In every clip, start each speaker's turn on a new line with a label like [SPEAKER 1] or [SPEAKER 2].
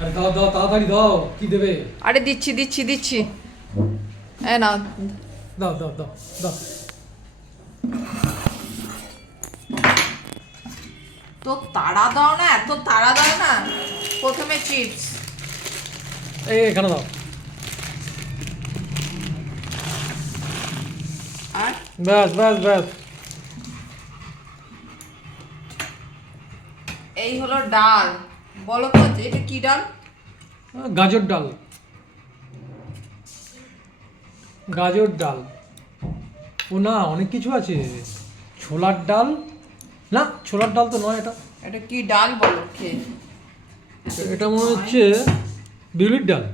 [SPEAKER 1] আরে দাও দাও তাড়াতাড়ি দাও কি দেবে?
[SPEAKER 2] আরে দিচ্ছি দিচ্ছি দিচ্ছি। এ না।
[SPEAKER 1] দাও দাও দাও দাও।
[SPEAKER 2] তো তাড়া দাও না এত তাড়া দাও না। প্রথমে চিপস
[SPEAKER 1] এই এখানে দাও।
[SPEAKER 2] আর?
[SPEAKER 1] ব্যাস ব্যাস ব্যাস।
[SPEAKER 2] এই হলো ডাল। বলো তো এটা কি ডাল?
[SPEAKER 1] গাজর ডাল। গাজর ডাল। ও না অনেক কিছু আছে। ছোলার ডাল। না ছোলার ডাল তো নয় এটা।
[SPEAKER 2] এটা কি ডাল বলো খেয়ে
[SPEAKER 1] এটা মনে হচ্ছে বিউলির ডাল।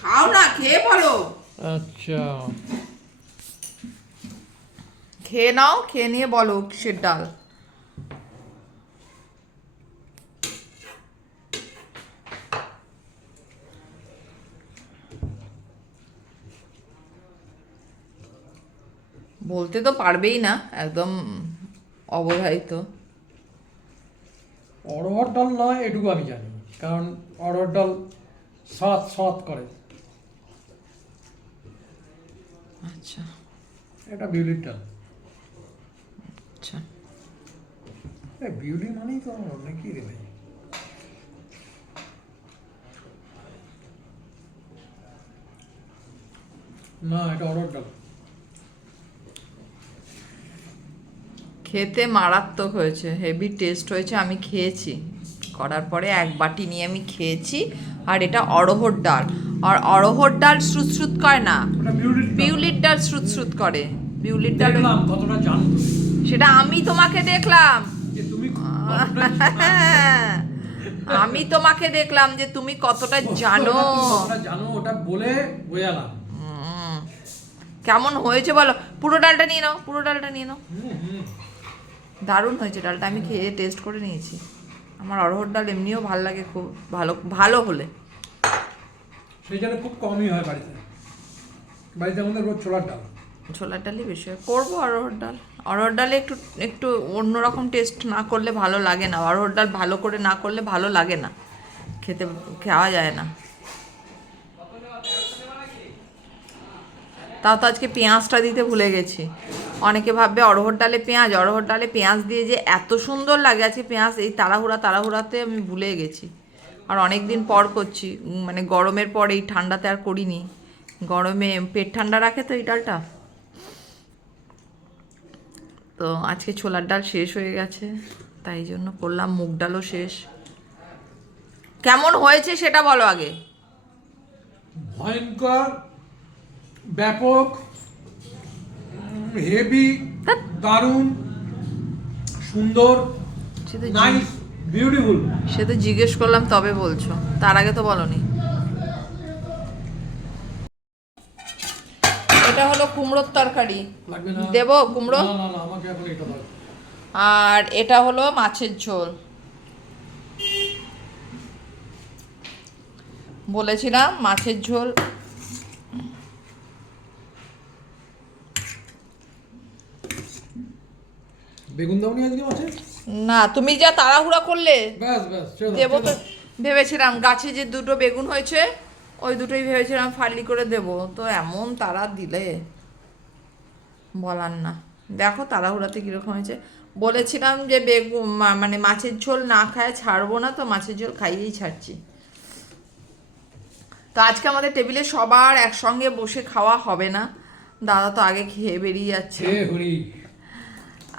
[SPEAKER 2] খাও না খেয়ে বলো।
[SPEAKER 1] আচ্ছা।
[SPEAKER 2] খেয়ে নাও খেয়ে নিয়ে বলো কিসের ডাল। বলতে তো পারবেই না একদম অবধারিত।
[SPEAKER 1] অরহর ডাল নয় এটুকু আমি জানি কারণ অরহর ডাল সৎ সৎ করে।
[SPEAKER 2] আচ্ছা।
[SPEAKER 1] এটা বিউলির ডাল
[SPEAKER 2] আচ্ছা।
[SPEAKER 1] বিউলি মানেই তো অনেকই রে ভাই? না এটা অরহর ডাল
[SPEAKER 2] খেতে মারাত্মক হয়েছে হেভি টেস্ট হয়েছে আমি খেয়েছি। করার পরে এক বাটি নিয়ে আমি খেয়েছি আর এটা অড়হর ডাল। আর অড়হর ডাল শ্রুত শ্রুত করে না
[SPEAKER 1] বিউলির ডাল।
[SPEAKER 2] বিউলির ডাল শ্রুত শ্রুত করে। বিউলির ডাল সেটা আমি তোমাকে দেখলাম।
[SPEAKER 1] তুমি
[SPEAKER 2] আমি তোমাকে দেখলাম যে তুমি কতটা জানো।
[SPEAKER 1] জানো ওটা বলে বোঝালাম।
[SPEAKER 2] কেমন হয়েছে বলো? পুরো ডালটা নিয়ে নাও পুরো ডালটা নিয়ে নাও। দারুণ হয়েছে ডালটা। আমি খেয়ে টেস্ট করে নিয়েছি। আমার অরহর ডাল এমনিও ভালো লাগে খুব ভালো ভালো হলে।
[SPEAKER 1] সেই জন্য খুব কমই হয় বাড়িতে। বাড়িতে আমাদের রোজ ছোলার ডাল।
[SPEAKER 2] ছোলার ডালই বেশি হয়। করব অরহর ডাল। অরহর ডালে একটু একটু অন্যরকম টেস্ট না করলে ভালো লাগে না। অরহর ডাল ভালো করে না করলে ভালো লাগে না। খেতে খাওয়া যায় না। তাও তো আজকে পেঁয়াজটা দিতে ভুলে গেছি। অনেকে ভাববে অরহর ডালে পেঁয়াজ অরহর ডালে পেঁয়াজ দিয়ে যে এত সুন্দর লাগে, আজকে পেঁয়াজ এই তাড়াহুড়া, তাড়াহুড়াতে আমি ভুলে গেছি। আর অনেক দিন পর করছি মানে গরমের পর এই ঠান্ডাতে আর করিনি। গরমে পেট ঠান্ডা রাখে তো এই ডালটা? তো আজকে ছোলার ডাল শেষ হয়ে গেছে, তাই জন্য করলাম মুগ ডালও শেষ। কেমন হয়েছে সেটা বলো আগে।
[SPEAKER 1] ভয়ঙ্কর, ব্যাপক হেভি। দারুণ সুন্দর নাইস বিউটিফুল
[SPEAKER 2] সে তো জিজ্ঞেস করলাম তবে বলছো। তার আগে তো বলনি। এটা হলো কুমড়োর তরকারি। দেবো কুমড়ো?
[SPEAKER 1] না না না আমাকে এখন এটা দাও
[SPEAKER 2] আর এটা হলো মাছের ঝোল। বলেছিলাম মাছের ঝোল
[SPEAKER 1] বেগুন দাওনি আজকে মাছে?
[SPEAKER 2] না তুমি যা তাড়াহুড়া করলে
[SPEAKER 1] ব্যাস ব্যাস
[SPEAKER 2] দেবো তো। ভেবেছিলাম গাছে যে দুটো বেগুন হয়েছে ওই দুটোই ভেবেছিলাম ফালি করে দেব। তো এমন তারা দিলে বলার না। দেখো তাড়াহুড়াতে কীরকম হয়েছে। বলেছিলাম যে বেগুন মানে মাছের ঝোল না খায় ছাড়বো না তো মাছের ঝোল খাইয়েই ছাড়ছি। তো আজকে আমাদের টেবিলে সবার একসঙ্গে বসে খাওয়া হবে না। দাদা তো আগে খেয়ে বেরিয়ে যাচ্ছে।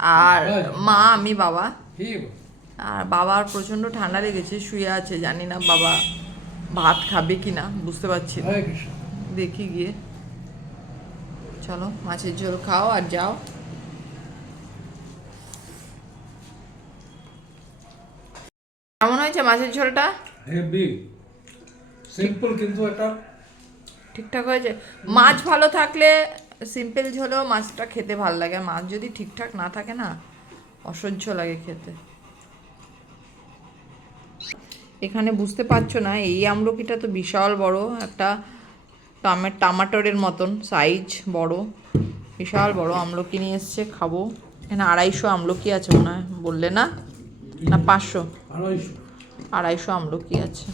[SPEAKER 2] আর মা আমি বাবা। আর বাবার প্রচণ্ড ঠান্ডা লেগেছে শুয়ে আছে জানি না বাবা ভাত খাবে কি না বুঝতে পারছি না। দেখি গিয়ে। চলো মাছের ঝোল খাও আর যাও। কেমন হয়েছে মাছের ঝোলটা?
[SPEAKER 1] হেভি। সিম্পল কিন্তু একটা
[SPEAKER 2] ঠিকঠাক হয়েছে? মাছ ভালো থাকলে সিম্পল ঝোলেও মাছটা খেতে ভালো লাগে। মাছ যদি ঠিকঠাক না থাকে না অসহ্য লাগে খেতে। এখানে বুঝতে পারছ না এই আমলকিটা তো বিশাল বড় একটা টামে টামাটোরের মতন সাইজ বড়। বিশাল বড় আমলকি নিয়ে এসছে খাব। এখানে আড়াইশো আমলকি আছে মনে হয় বললে না? না পাঁচশো?
[SPEAKER 1] আড়াইশো।
[SPEAKER 2] আমলকি আছে।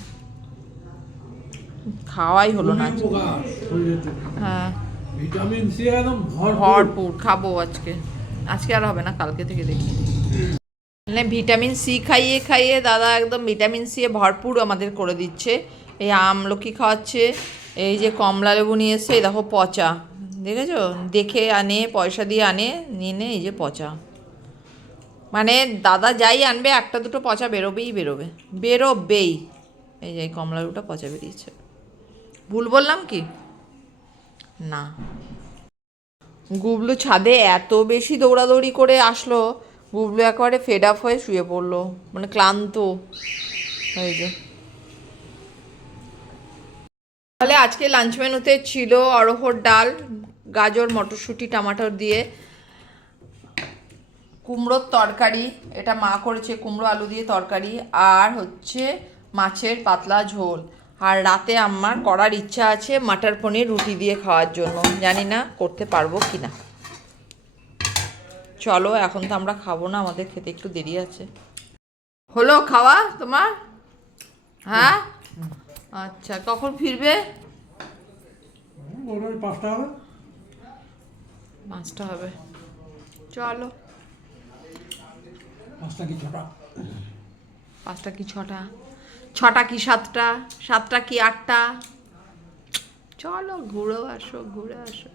[SPEAKER 2] খাওয়াই হলো না হ্যাঁ।
[SPEAKER 1] ভিটামিন সি একদম ভরপুর।
[SPEAKER 2] খাব আজকে। আজকে আর হবে না, কালকে থেকে দেখি। মানে ভিটামিন সি খাইয়ে খাইয়ে দাদা একদম ভিটামিন সি ভরপুর আমাদের করে দিচ্ছে। এই আমলকি খাওয়াচ্ছে, এই যে কমলা লেবু নিয়ে এই দেখো পচা। দেখেছ? দেখে আনে, পয়সা দিয়ে আনে, নিয়ে নে, এই যে পচা। মানে দাদা যাই আনবে, একটা দুটো পচা বেরোবেই বেরোবে। বেরোবেই। এই যে কমলা লেবুটা পচা বেরিয়েছে। ভুল বললাম কি? না। গুবলু ছাদে এত বেশি দৌড়াদৌড়ি করে আসলো, গুবলু একেবারে ফেড আপ হয়ে শুয়ে পড়ল মানে ক্লান্ত। হয়ে যে। তাহলে আজকে লাঞ্চ মেনুতে ছিল অরহর ডাল, গাজর, মটরশুঁটি টমাটোর দিয়ে। কুমড়োর তরকারি, এটা মা করেছে কুমড়ো আলু দিয়ে তরকারি, আর হচ্ছে মাছের পাতলা ঝোল। আর রাতে আমার করার ইচ্ছা আছে মাটার পনির রুটি দিয়ে খাওয়ার জন্য। জানি না করতে পারব কি না চলো এখন তো আমরা খাব না আমাদের খেতে একটু দেরি আছে। হলো খাওয়া তোমার? হ্যাঁ? আচ্ছা কখন ফিরবে?
[SPEAKER 1] পাঁচটা হবে।
[SPEAKER 2] পাঁচটা হবে। চলো।
[SPEAKER 1] পাঁচটা কি ছটা?
[SPEAKER 2] পাঁচটা কি ছটা? ছটা কি সাতটা? সাতটা কি আটটা? চলো ঘুরেও আসো ঘুরে আসো।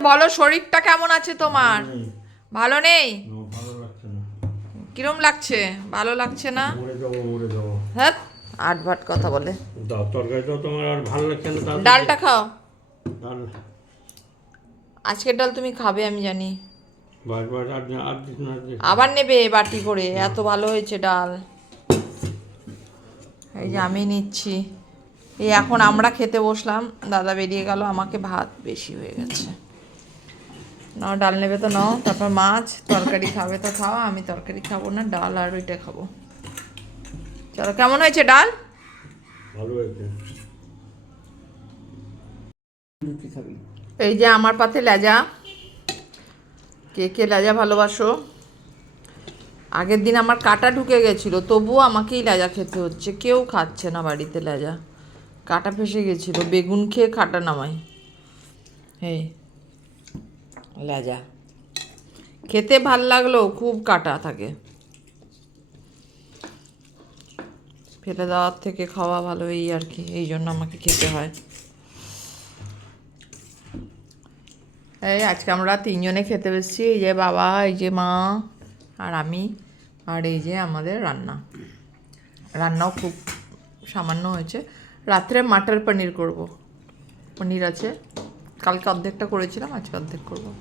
[SPEAKER 2] বলো শরীরটা কেমন আছে তোমার? ভালো নেই। কিরম লাগছে? ভালো লাগছে না? হ্যাঁ আট ভাট কথা বলে।
[SPEAKER 3] তোমার আর ভালো লাগছে না
[SPEAKER 2] ডালটা খাও। আজকের ডাল তুমি খাবে আমি জানি। আবার নেবে বাটি করে এত ভালো হয়েছে ডাল। এই যে আমি নিচ্ছি। এই এখন আমরা খেতে বসলাম। দাদা বেরিয়ে গেল আমাকে ভাত বেশি হয়ে গেছে। নাও ডাল নেবে তো নাও তারপর মাছ তরকারি খাবে তো খাও আমি তরকারি খাব না ডাল আর ওইটা খাব। চলো কেমন হয়েছে ডাল?
[SPEAKER 3] ভালো হয়েছে।
[SPEAKER 2] এই যে আমার পাতে লেজা। কে কে লেজা ভালোবাসো? আগের দিন আমার কাটা ঢুকে গেছিল, তবুও আমাকেই লেজা খেতে হচ্ছে। কেউ খাচ্ছে না বাড়িতে লেজা। কাটা ফেসে গেছিল, বেগুন খেয়ে কাটা নামাই। এই, লেজা। খেতে ভালো লাগল, খুব কাটা থাকে। ফেলে দেওয়ার থেকে খাওয়া ভালো এই আর কি, এই জন্য আমাকে খেতে হয়। এই, আজকে আমরা তিনজনে খেতে বসছি, এই যে বাবা, এই যে মা আর আমি। আর এই যে আমাদের রান্না। রান্নাও খুব সামান্য হয়েছে। রাত্রে মাটার পনির করব। পনির আছে। কালকে অর্ধেকটা করেছিলাম, আজকে অর্ধেক করব।